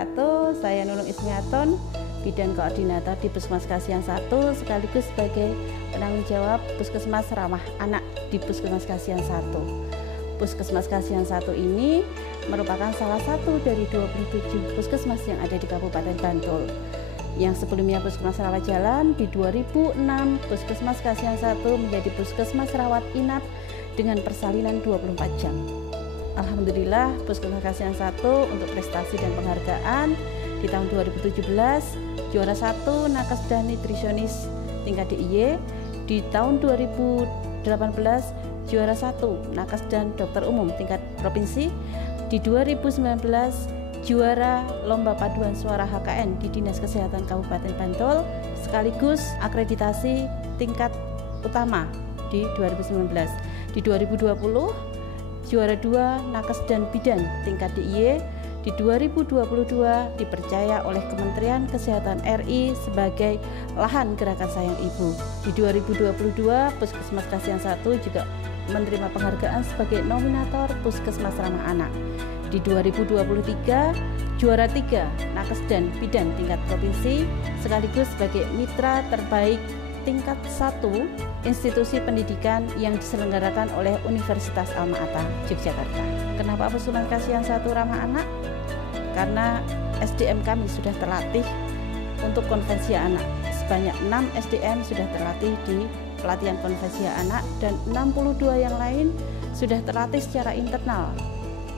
wabarakatuh. Saya Nulung Ismiaton, Bidan Koordinator di Puskesmas Kasihan 1, sekaligus sebagai penanggung jawab Puskesmas Ramah Anak di Puskesmas Kasihan 1. Puskesmas Kasihan 1 ini merupakan salah satu dari 27 puskesmas yang ada di Kabupaten Bantul. Yang sebelumnya Puskesmas Rawat Jalan, di 2006 Puskesmas Kasihan 1 menjadi Puskesmas Rawat Inap dengan persalinan 24 jam. Alhamdulillah, Puskesmas Kasihan 1 untuk prestasi dan penghargaan di tahun 2017 juara 1 nakes dan nutrisionis tingkat DIY, di tahun 2018 juara 1 nakes dan dokter umum tingkat provinsi, di 2019 juara lomba paduan suara HKN di Dinas Kesehatan Kabupaten Bantul, sekaligus akreditasi tingkat utama di 2019. Di 2020 juara 2 nakes dan bidan tingkat DIY. Di 2022 dipercaya oleh Kementerian Kesehatan RI sebagai lahan gerakan sayang ibu. Di 2022 Puskesmas Kasihan 1 juga menerima penghargaan sebagai nominator Puskesmas Ramah Anak. Di 2023 juara 3 nakes dan bidan tingkat provinsi, sekaligus sebagai mitra terbaik tingkat 1 institusi pendidikan yang diselenggarakan oleh Universitas Alma-Ata Yogyakarta. Kenapa Puskesmas Kasihan 1 Ramah Anak? Karena SDM kami sudah terlatih untuk konvensia anak. Sebanyak 6 SDM sudah terlatih di pelatihan konvensia anak dan 62 yang lain sudah terlatih secara internal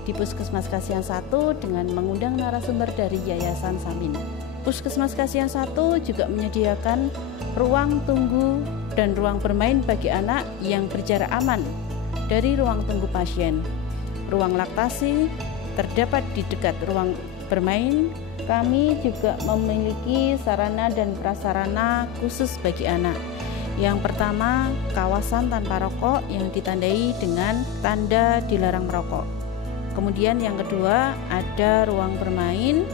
di Puskesmas Kasihan 1 dengan mengundang narasumber dari Yayasan Samin. Puskesmas Kasihan 1 juga menyediakan ruang tunggu dan ruang bermain bagi anak yang berjarak aman dari ruang tunggu pasien. Ruang laktasi terdapat di dekat ruang bermain. Kami juga memiliki sarana dan prasarana khusus bagi anak. Yang pertama, kawasan tanpa rokok yang ditandai dengan tanda dilarang merokok. Kemudian yang kedua, ada ruang bermain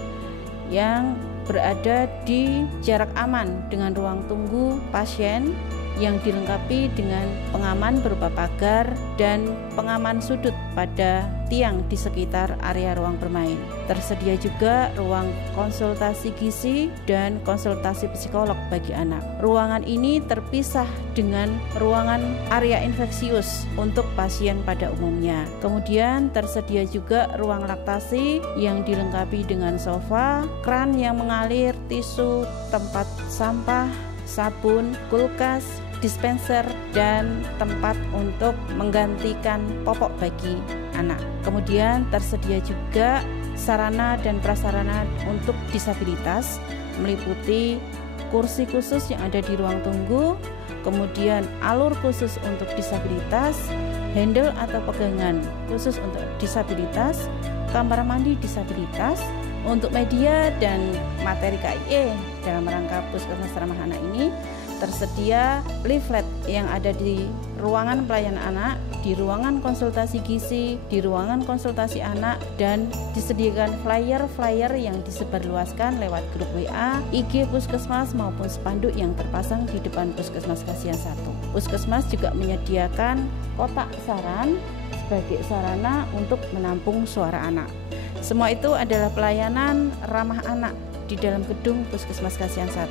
yang berada di jarak aman dengan ruang tunggu pasien yang dilengkapi dengan pengaman berupa pagar dan pengaman sudut pada tiang di sekitar area ruang bermain. Tersedia juga ruang konsultasi gizi dan konsultasi psikolog bagi anak. Ruangan ini terpisah dengan ruangan area infeksius untuk pasien pada umumnya. Kemudian tersedia juga ruang laktasi yang dilengkapi dengan sofa, kran yang mengalir, tisu, tempat sampah, sabun, kulkas, dispenser, dan tempat untuk menggantikan popok bagi anak. Kemudian tersedia juga sarana dan prasarana untuk disabilitas, meliputi kursi khusus yang ada di ruang tunggu, kemudian alur khusus untuk disabilitas, handle atau pegangan khusus untuk disabilitas, kamar mandi disabilitas. Untuk media dan materi KIE dalam rangka Puskesmas Ramah Anak ini tersedia leaflet yang ada di ruangan pelayanan anak, di ruangan konsultasi gizi, di ruangan konsultasi anak, dan disediakan flyer-flyer yang disebarluaskan lewat grup WA, IG Puskesmas maupun spanduk yang terpasang di depan Puskesmas Kasihan 1. Puskesmas juga menyediakan kotak saran sebagai sarana untuk menampung suara anak. Semua itu adalah pelayanan ramah anak di dalam gedung Puskesmas Kasihan 1.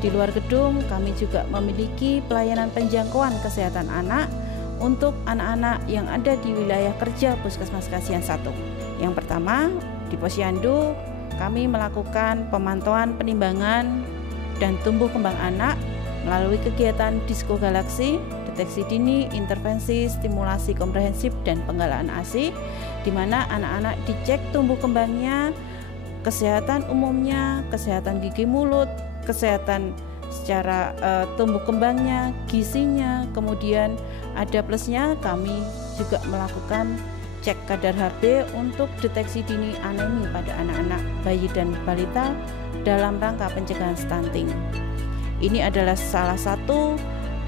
Di luar gedung kami juga memiliki pelayanan penjangkauan kesehatan anak untuk anak-anak yang ada di wilayah kerja Puskesmas Kasihan 1. Yang pertama, di Posyandu kami melakukan pemantauan penimbangan dan tumbuh kembang anak melalui kegiatan Disko Galaksi, deteksi dini, intervensi, stimulasi komprehensif, dan penggalaan ASI, di mana anak-anak dicek tumbuh kembangnya, kesehatan umumnya, kesehatan gigi mulut, kesehatan secara tumbuh kembangnya, gizinya. Kemudian ada plusnya, kami juga melakukan cek kadar HB untuk deteksi dini anemi pada anak-anak bayi dan balita dalam rangka pencegahan stunting. Ini adalah salah satu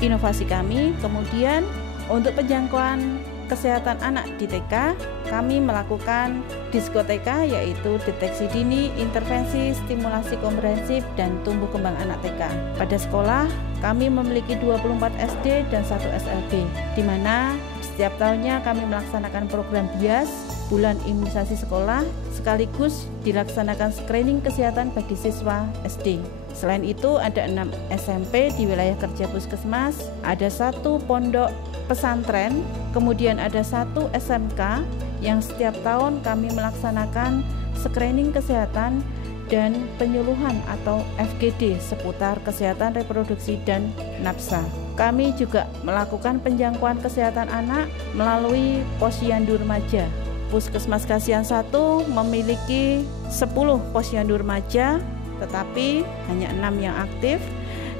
inovasi kami. Kemudian untuk penjangkauan kesehatan anak di TK, kami melakukan diskoteka, yaitu deteksi dini, intervensi, stimulasi komprehensif, dan tumbuh kembang anak TK. Pada sekolah, kami memiliki 24 SD dan 1 SLB, di mana setiap tahunnya kami melaksanakan program BIAS bulan imunisasi sekolah, sekaligus dilaksanakan screening kesehatan bagi siswa SD. Selain itu ada 6 SMP di wilayah kerja Puskesmas, ada 1 pondok pesantren, kemudian ada 1 SMK yang setiap tahun kami melaksanakan screening kesehatan dan penyuluhan atau FGD seputar kesehatan reproduksi dan nafsa. Kami juga melakukan penjangkauan kesehatan anak melalui posyandu remaja. Puskesmas Kasihan 1 memiliki 10 posyandu remaja, tetapi hanya 6 yang aktif.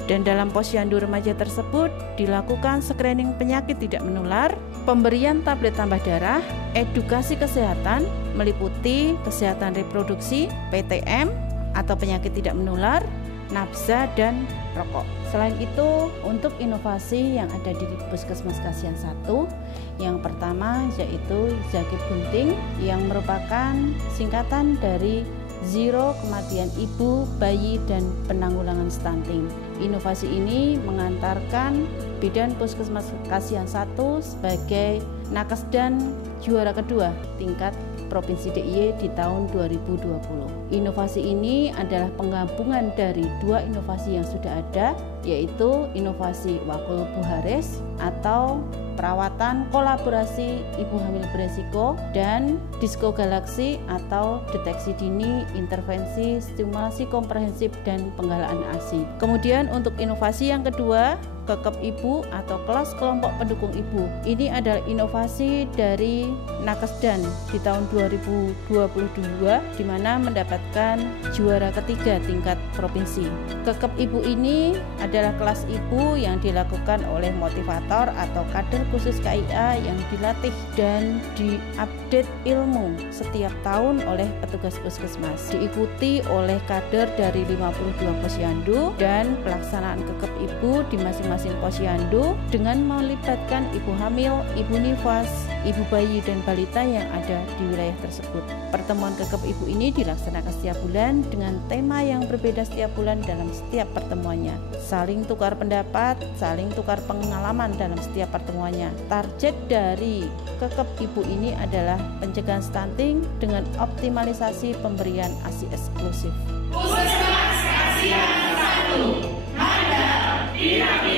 Dan dalam posyandu remaja tersebut dilakukan screening penyakit tidak menular, pemberian tablet tambah darah, edukasi kesehatan meliputi kesehatan reproduksi, PTM atau penyakit tidak menular, nafsa, dan rokok. Selain itu, untuk inovasi yang ada di Puskesmas Kasihan 1, yang pertama yaitu Zaki Bunting yang merupakan singkatan dari Zero Kematian Ibu, Bayi, dan Penanggulangan Stunting. Inovasi ini mengantarkan Bidan Puskesmas Kasihan 1 sebagai Nakesdan juara kedua tingkat Provinsi DIY di tahun 2020. Inovasi ini adalah penggabungan dari 2 inovasi yang sudah ada, yaitu inovasi Wakul Buhares atau perawatan kolaborasi ibu hamil beresiko, dan Disko Galaksi atau deteksi dini, intervensi, stimulasi komprehensif, dan penggalaan ASI. Kemudian untuk inovasi yang kedua, Kekep Ibu atau kelas kelompok pendukung ibu. Ini adalah inovasi dari Nakesdan di tahun 2022 di mana mendapatkan juara ketiga tingkat provinsi. Kekep Ibu ini adalah kelas ibu yang dilakukan oleh motivator atau kader khusus KIA yang dilatih dan diupdate ilmu setiap tahun oleh petugas puskesmas. Diikuti oleh kader dari 52 posyandu dan pelaksanaan Kekep Ibu di masing-masing posyandu dengan melibatkan ibu hamil, ibu nifas, ibu bayi, dan balita yang ada di wilayah tersebut. Pertemuan Kekep Ibu ini dilaksanakan setiap bulan dengan tema yang berbeda setiap bulan dalam setiap pertemuannya. Saling tukar pendapat, saling tukar pengalaman dalam setiap pertemuannya. Target dari Kekep Ibu ini adalah pencegahan stunting dengan optimalisasi pemberian ASI eksklusif. Puskesmas Kasihan 1 handal, dinamis,